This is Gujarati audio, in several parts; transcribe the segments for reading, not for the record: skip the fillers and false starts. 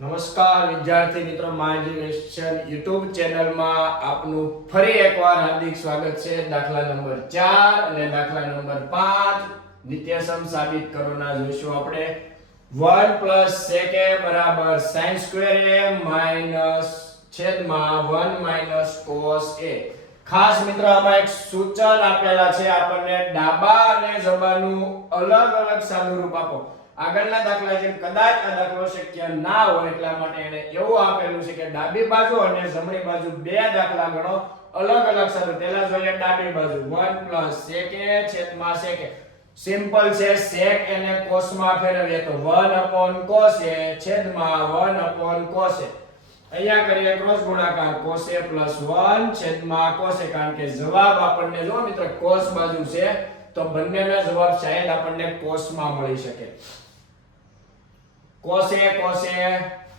નમસ્કાર વિદ્યાર્થી મિત્રો, માય એજ્યુકેશન યુટ્યુબ ચેનલમાં આપનું ફરી એકવાર હાર્દિક સ્વાગત છે। દાખલા નંબર 4 અને દાખલા નંબર 5 નિત્યસમ સાબિત કરોના જોઈશું આપણે। 1 + sec a બરાબર sin square a માઈનસ છેદમાં 1 - cos a। ખાસ મિત્રો આમાં એક સૂચન આપેલા છે આપણને, ડાબા અને જબાનું અલગ અલગ સાદુરૂપ આપો। આગળના દાખલા જેમ કદાચ આ દાખલો શક્ય ના હોય એટલા માટે એને એવું આપેલું છે કે ડાબી બાજુ અને જમણી બાજુ બે દાખલા ગણો અલગ અલગ સાદુરૂપ। પહેલા જોઈએ ડાબી બાજુ 1 + sec a છેદમાં sec a। સિમ્પલ છે, sec a ને cos માં ફેરવીએ તો 1/cos a છેદમાં 1/cos a। અહીંયા કરીએ ક્રોસ ગુણાકાર, cos a + 1 છેદમાં cos a, કારણ કે જવાબ આપણને જો મિત્રો cos બાજુ છે તો બંનેના જવાબ શાયદ આપણને cos માં મળી શકે। cos a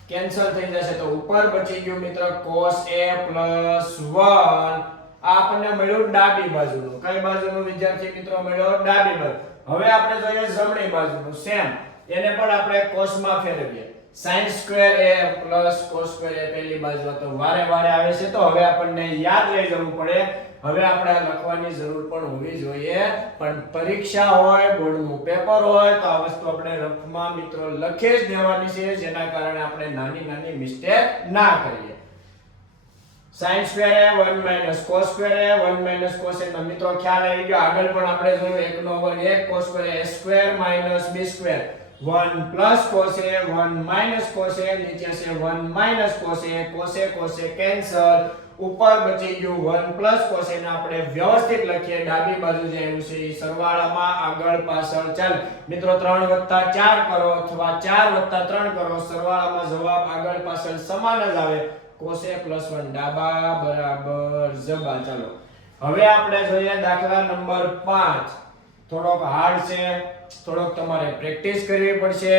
કેન્સલ થઈ જશે તો ઉપર બચી ગયું મિત્ર cos a + 1। આ આપણને મળ્યું ડાબી બાજુનું। કઈ બાજુનું વિદ્યાર્થી મિત્રો મળ્યો? ડાબી બાજુ। હવે આપણે જોઈએ જમણી બાજુનું, સેમ એને પણ આપણે cos માં ફેરવીએ। sin square a + cos square a પહેલી બાજુ તો વારે વારે આવે છે તો હવે આપણને યાદ લઈ જવું પડે। હવે આપણે આ લખવાની જરૂર પણ હોવી જોઈએ, પણ પરીક્ષા હોય, બોર્ડનું પેપર હોય તો આ વસ્તુ આપણે રફમાં મિત્રો લખી જ દેવાની છે, જેના કારણે આપણે નાની નાની મિસ્ટેક ના કરીએ। sin square a 1 - cos square a 1 - cos a નો મિત્રો ખ્યાલ આવી ગયો। આગળ પણ આપણે જોયું 1/1 cos square a² - b²। 1 + cos a 1 - cos a, નીચે છે 1 - cos a, cos a cancel, ઉપર બચી ગયું 1 + cos a ને આપણે વ્યવસ્થિત લખીએ। ડાબી બાજુ જે આવ્યું છે એ સરવાળામાં આગળ પાછળ ચાલે। મિત્રો 3 + 4 કરો અથવા 4 + 3 કરો, સરવાળામાં જવાબ આગળ પાછળ સમાન જ આવે। cos a + 1 ડાબા બરાબર જબા। ચાલો હવે આપણે જોઈએ દાખલા નંબર 5। થોડોક હાર્ડ છે, થોડોક તમારે પ્રેક્ટિસ કરવી પડશે।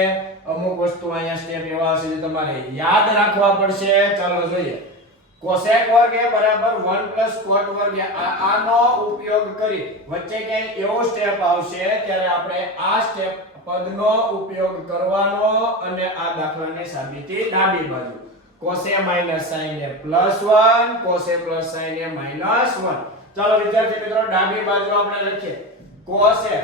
અમુક વસ્તુ અહીંયા સ્ટેપ એવા છે જે તમારે યાદ રાખવા પડશે। ચાલો જોઈએ। cosec વર્ગ a બરાબર 1 + cot વર્ગ a। આનો ઉપયોગ કરી વચ્ચે ક્યાંય એવો સ્ટેપ આવશે ત્યારે આપણે આ સ્ટેપ પદનો ઉપયોગ કરવાનો અને આ દાખલાની સાબિતી ડાબી બાજુ। cos a - sin a + 1 cos a + sin a - 1। ચાલો વિદ્યાર્થી મિત્રો ડાબી બાજુ આપણે લખીએ cos a,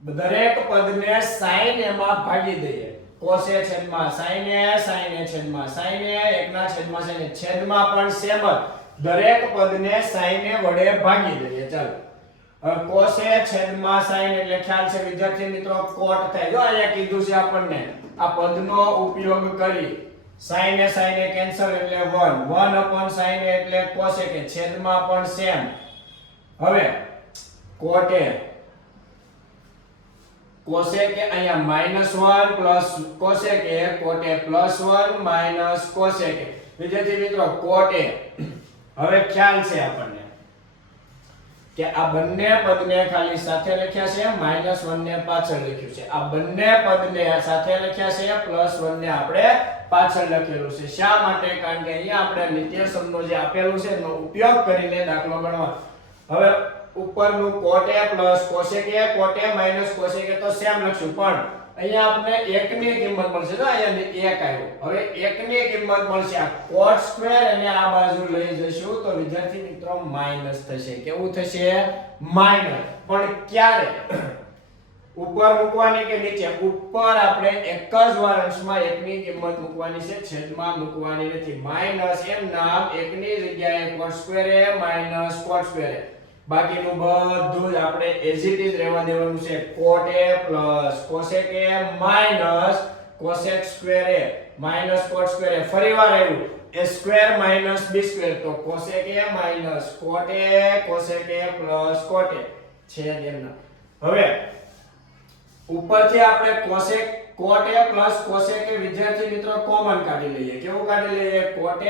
દરેક પદને sin a માં ભાગી દઈએ। cos a છેદમાં sin a, sin a છેદમાં sin a, 1/sin a છેદમાં પણ સેમ જ દરેક પદને sin a વડે ભાગી દઈએ। ચાલો હવે cos a છેદમાં sin એટલે ખ્યાલ છે વિદ્યાર્થી મિત્રો cot થાય। જો અહીંયા કીધું છે આપણને આ પદનો ઉપયોગ કરી sin a કેન્સલ એટલે 1 1/sin a એટલે cos a કે છેદમાં પણ સેમ। હવે cot a cosec a અહીંયા -1 + cosec a, cot a +1 - cosec a। વિદ્યાર્થી મિત્રો cot a, હવે ખ્યાલ છે આપણને કે આ બંને પદને ખાલી સાથે લખ્યા છે, -1 ને પાછળ લખ્યું છે। આ બંને પદને સાથે લખ્યા છે, +1 ને આપણે પાછળ લખેલું છે। શા માટે? કારણ કે અહીંયા આપણે નિત્યસમનો જે આપેલું છે એનો ઉપયોગ કરીને દાખલો ગણવાનો। હવે ઉપરનું cot a + cosec a, cot a - cosec a તો સેમ લખશું, પણ અહીંયા આપણે 1 ની કિંમત મળશે। તો અહીંયા 1 આવ્યો, હવે 1 ની કિંમત મળશે। આ cot સ્ક્વેર અને આ બાજુ લઈ જઈશું તો વિદ્યાર્થી મિત્રો માઈનસ થશે। કેવું થશે? માઈનસ। પણ ક્યારે? ઉપર મૂકવાની કે નીચે? ઉપર આપણે એક જ વાર અંશમાં 1 ની કિંમત મૂકવાની છે, છેદમાં મૂકવાની નથી। માઈનસ એમ નામ 1 ની જગ્યાએ cot square a - cot square a, બાકીનું બધું જ આપણે એઝ ઇટ ઇઝ રહેવા દેવાનું છે। cot a + cosec a - cosec square a - cot square a, ફરીવાર આવ્યું a² - b² તો cosec a - cot a, cosec a + cot a છેદ એમના। હવે ઉપરથી આપણે cot a + cosec a વિદ્યાર્થી મિત્રો કોમન કાઢી લઈએ। કેવું કાઢી લઈએ? cot a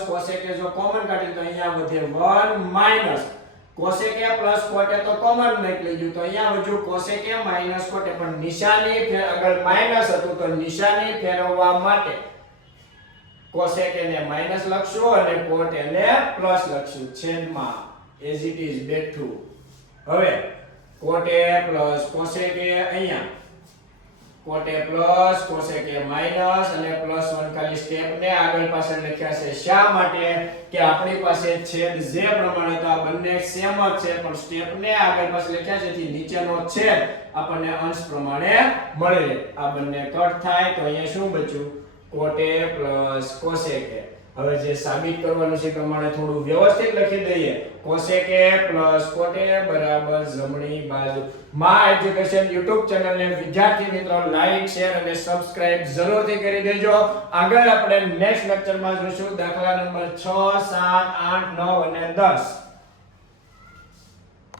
+ cosec a જો કોમન કાઢીએ તો અહીંયા વધે 1 - cosec a + cot a તો કોમન નીકળી ગયું તો અહીંયા વધ્યું cosec a - cot a, પણ નિશાની અગર માઈનસ હતું તો નિશાની ફેરવવા માટે cosec a ને માઈનસ લખશું અને cot a ને પ્લસ લખશું, છેદમાં એઝ ઇટ ઇઝ બેઠું। હવે cot a + cosec a અહીંયા cot a plus cosec a minus અને +1 ખાલી સ્ટેપ ને આગળ પાછળ લખ્યા છે શા માટે કે આપણી પાસે છેદ જે પ્રમાણે તો આ બંને સેમ જ છે પણ સ્ટેપ ને આગળ પાછળ લખ્યા છે થી નીચેનો છેદ આપણને અંશ પ્રમાણે મળે આ બંને કટ થાય તો અહીંયા શું બચ્યું cot a plus cosec a હવે જે સાબિત કરવાનું છે પ્રમાણે થોડું વ્યવસ્થિત લખી દઈએ cosec a plus cot a બરાબર જમણી બાજુ માં એજ્યુકેશન YouTube ચેનલ ને વિદ્યાર્થી મિત્રો લાઈક શેર અને સબસ્ક્રાઇબ જરૂરથી કરી દેજો આગળ આપણે નેક્સ્ટ લેક્ચરમાં જોઈશું દાખલા નંબર 6 7 8 9 અને 10